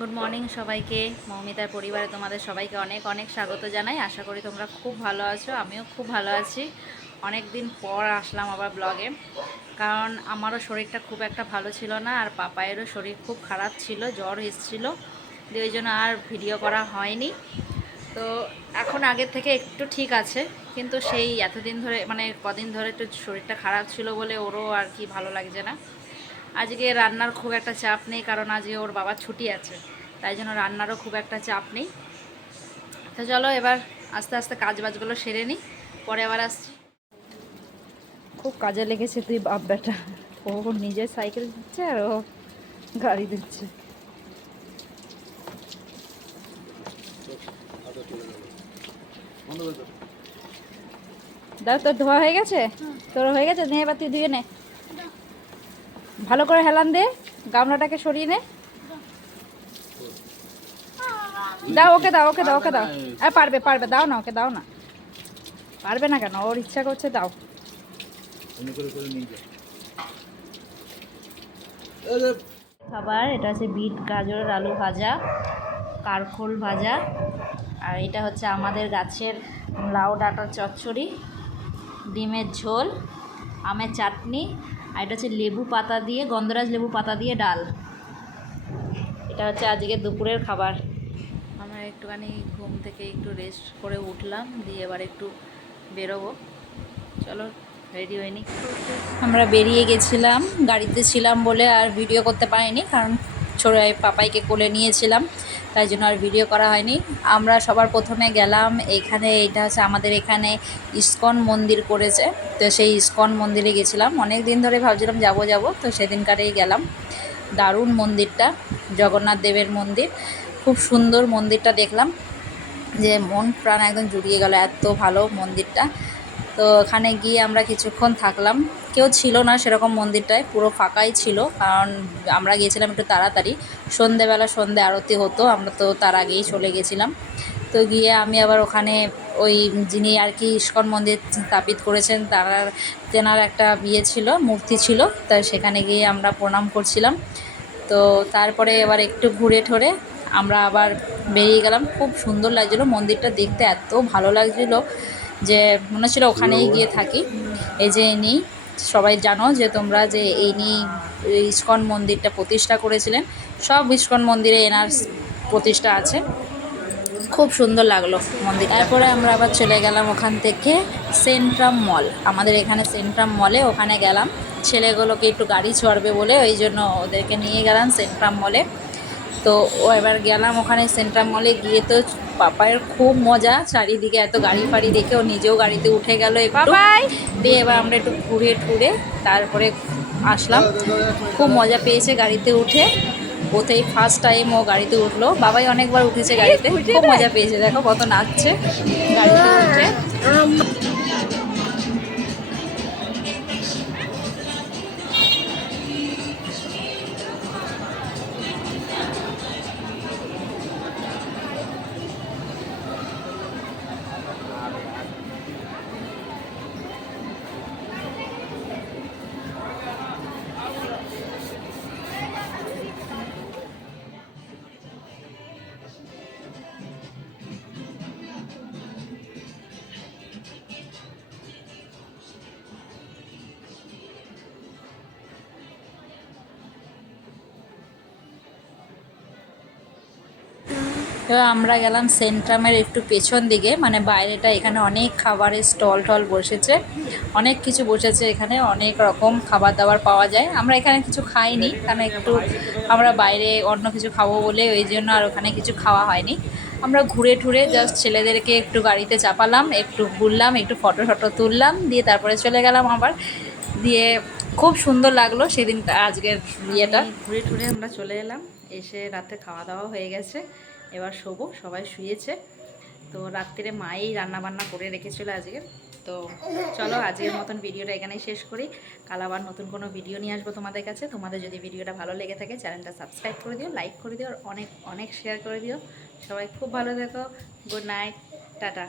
Good morning সবাইকে। মৌমিতার পরিবারে তোমাদের সবাইকে অনেক অনেক স্বাগত জানাই। আশা করি তোমরা খুব ভালো আছো, আমিও খুব ভালো আছি। অনেক দিন পর আসলাম আবার ব্লগে, কারণ আমারও শরীরটা খুব একটা ভালো ছিল না, আর পাপায়েরও শরীর খুব খারাপ ছিল, জ্বর এসেছিল, দিয়ে ওই জন্য আর ভিডিও করা হয়নি। তো এখন আগের থেকে একটু ঠিক আছে, কিন্তু সেই এতদিন ধরে মানে কদিন ধরে একটু শরীরটা খারাপ ছিল বলে ওরও আর কি ভালো লাগছে না। আজকে রান্নার খুব একটা চাপ নেই, কারণ আজকে ওর বাবার ছুটি আছে, তাই জন্য রান্নারও খুব একটা চাপ নেই। তো চলো এবার আস্তে আস্তে কাজ বাজগুলো সেরে নিই, পরে আবার আসছি। খুব কাজে লেগেছে তুই বাপ বেটা। ও নিজে সাইকেল দিচ্ছে আর ও গাড়ি দিচ্ছে। দাও, তোর ধোয়া হয়ে গেছে? তোর হয়ে গেছে, নিয়ে এবার তুই ধুয়ে নে, ভালো করে হেলান দে, গামলাটাকে সরিয়ে নে। দাও ওকে, দাও ওকে, দাও ওকে, দাও। আর পারবে পারবে, দাও না ওকে, দাও না। পারবে না কেন, ওর ইচ্ছা করছে, দাও। খাবার এটা হচ্ছে বিট গাজর আলু ভাজা, কারখোল ভাজা, আর এটা হচ্ছে আমাদের গাছের লাউ ডাঁটার চচ্চড়ি, ডিমের ঝোল, আমের চাটনি, আর এটা হচ্ছে লেবু পাতা দিয়ে, গন্ধরাজ লেবু পাতা দিয়ে ডাল। এটা হচ্ছে আজকে দুপুরের খাবার। আমরা একটুখানি ঘুম থেকে একটু রেস্ট করে উঠলাম, দিয়ে এবার একটু বেরোবো। চলো রেডি হয়নি, আমরা বেরিয়ে গেছিলাম, গাড়িতে ছিলাম বলে আর ভিডিও করতে পারিনি, কারণ ছোড়াই পাপাইকে কোলে নিয়েছিলাম, তাই জন্য আর ভিডিও করা হয়নি। আমরা সবার প্রথমে গেলাম এখানে, এটা হচ্ছে আমাদের এখানে ইস্কন মন্দির করেছে, তো সেই ইস্কন মন্দিরে গেছিলাম। অনেক দিন ধরে ভাবছিলাম যাব যাব, তো সেদিনকারেই গেলাম। দারুণ মন্দিরটা, জগন্নাথ দেবের মন্দির, খুব সুন্দর মন্দিরটা দেখলাম, যে মন প্রাণ একদম জুড়িয়ে গেল, এত ভালো মন্দিরটা। তো ওখানে গিয়ে আমরা কিছুক্ষণ থাকলাম, কেউ ছিল না সেরকম মন্দিরটায়, পুরো ফাঁকাই ছিল, কারণ আমরা গিয়েছিলাম একটু তাড়াতাড়ি, সন্ধেবেলা সন্ধে আরতি হতো, আমরা তো তার আগেই চলে গেছিলাম। তো গিয়ে আমি আবার ওখানে ওই যিনি আর কি ইস্কন মন্দির স্থাপিত করেছেন তেনার একটা বিয়ে ছিল, মূর্তি ছিল, তাই সেখানে গিয়ে আমরা প্রণাম করছিলাম। তো তারপরে এবার একটু ঘুরে ঠরে আমরা আবার বেরিয়ে গেলাম। খুব সুন্দর লাগছিলো মন্দিরটা দেখতে, এত ভালো লাগছিলো যে মনে হচ্ছিলো ওখানেই গিয়ে থাকি। এই যে ইনি, সবাই জানো যে তোমরা, যে ইনি ইস্কন মন্দিরটা প্রতিষ্ঠা করেছিলেন, সব ইস্কন মন্দিরে এনার প্রতিষ্ঠা আছে। খুব সুন্দর লাগলো মন্দির। তারপরে আমরা আবার চলে গেলাম ওখান থেকে সেন্ট্রাম মল, আমাদের এখানে সেন্ট্রাম মলে, ওখানে গেলাম। ছেলেগুলোকে একটু গাড়ি চড়বে বলে ওই জন্য ওদেরকে নিয়ে গেলাম সেন্ট্রাম মলে। তো ও এবার গেলাম ওখানে সেন্ট্রাম মলে গিয়ে, তো পাপায়ের খুব মজা, চারিদিকে এত গাড়ি ফাড়ি দেখে ও নিজেও গাড়িতে উঠে গেল একটু, দিয়ে এবার আমরা একটু ঘুরে টুরে তারপরে আসলাম। খুব মজা পেয়েছে গাড়িতে উঠে, ওতেই ফার্স্ট টাইম ও গাড়িতে উঠলো। বাবাই অনেকবার উঠেছে গাড়িতে, খুব মজা পেয়েছে, দেখো কত নাচছে গাড়িতে উঠে। এবার আমরা গেলাম সেন্ট্রামের একটু পেছন দিকে, মানে বাইরেটা, এখানে অনেক খাবারের স্টল টল বসেছে, অনেক কিছু বসেছে, এখানে অনেক রকম খাবার দাবার পাওয়া যায়। আমরা এখানে কিছু খাইনি, কারণ একটু আমরা বাইরে অন্য কিছু খাবো বলে ওই জন্য আর ওখানে কিছু খাওয়া হয়নি। আমরা ঘুরে টুরে জাস্ট ছেলেদেরকে একটু গাড়িতে চাপালাম, একটু ঘুরলাম, একটু ফটো ফটো তুললাম, দিয়ে তারপরে চলে গেলাম আবার। দিয়ে খুব সুন্দর লাগলো সেদিন আজকের ইয়েটা। ঘুরে টুরে আমরা চলে এলাম, এসে রাতে খাওয়া দাওয়া হয়ে গেছে, এবার শোবো, সবাই শুয়েছে। তো রাত্রিরে মাই রান্না বান্না করে রেখেছিল আজকে। তো চলো আজকের মতন ভিডিওটা এখানেই শেষ করি, কাল আবার নতুন কোনো ভিডিও নিয়ে আসবো তোমাদের কাছে। তোমাদের যদি ভিডিওটা ভালো লেগে থাকে চ্যানেলটা সাবস্ক্রাইব করে দিও, লাইক করে দিও, আর অনেক অনেক শেয়ার করে দিও। সবাই খুব ভালো থেকো, গুড নাইট, টাটা।